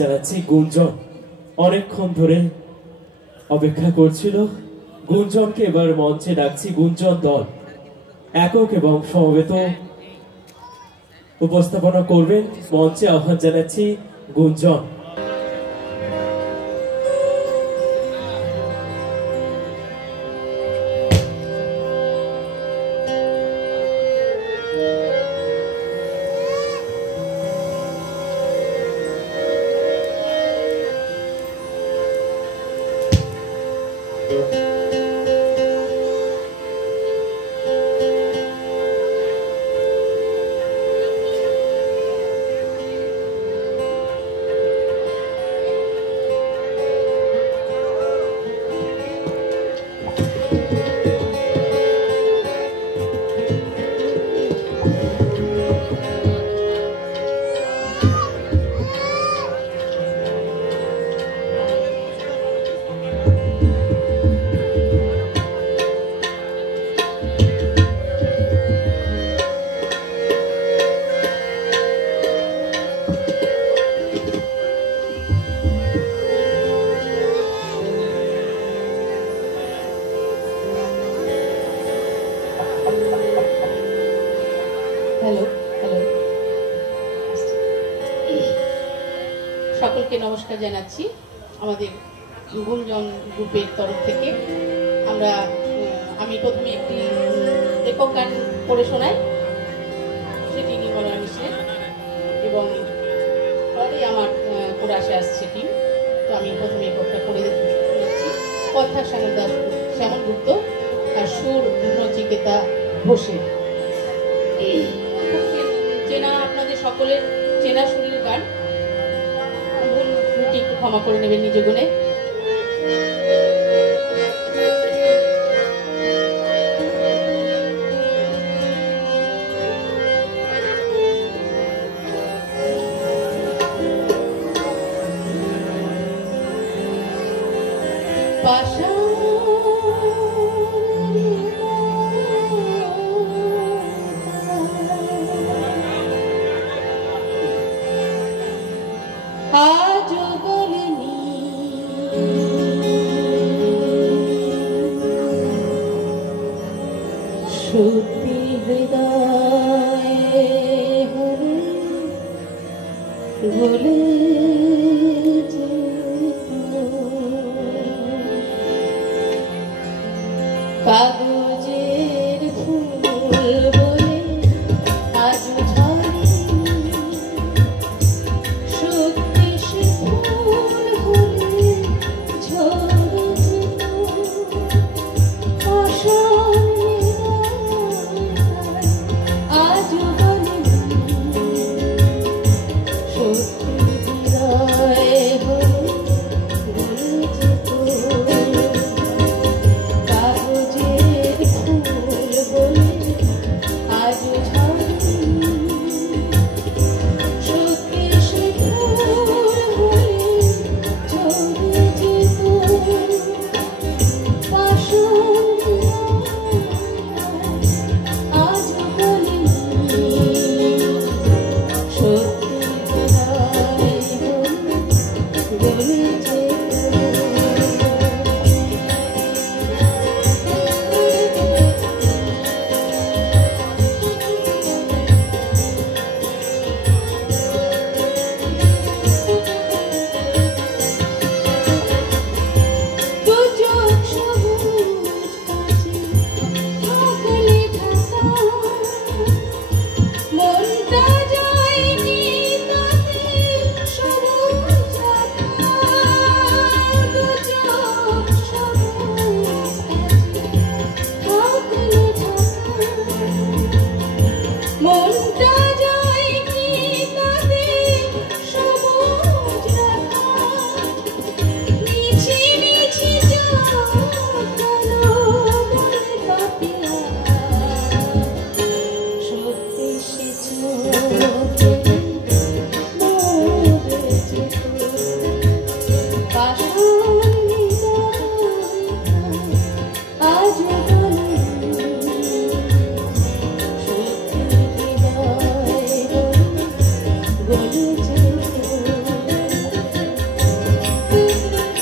জানাচ্ছি গুঞ্জন অনেকক্ষণ ধরে অপেক্ষা করছিল। গুঞ্জনকে এবার মঞ্চে ডাকছি। গুঞ্জন দল একক এবং সমবেত উপস্থাপনা করবেন। মঞ্চে আহ্বান জানাচ্ছি গুঞ্জন। সকলকে নমস্কার জানাচ্ছি। আমাদের গুঞ্জন গ্রুপের তরফ থেকে আমি প্রথমে একটি একক গান করে শোনাই, সেটি নির্মলা মিশ্রের, এবং পরে আমার কোরাসে আসছে টিম। তো আমি প্রথমে এককটা করে দিচ্ছি। কথা শ্যামল গুপ্ত আর সুর নচিকেতা ঘোষে। চেনা, আপনাদের সকলের চেনা সুরের গান, একটু ক্ষমা করে নেবেন নিজ গুণে। Ah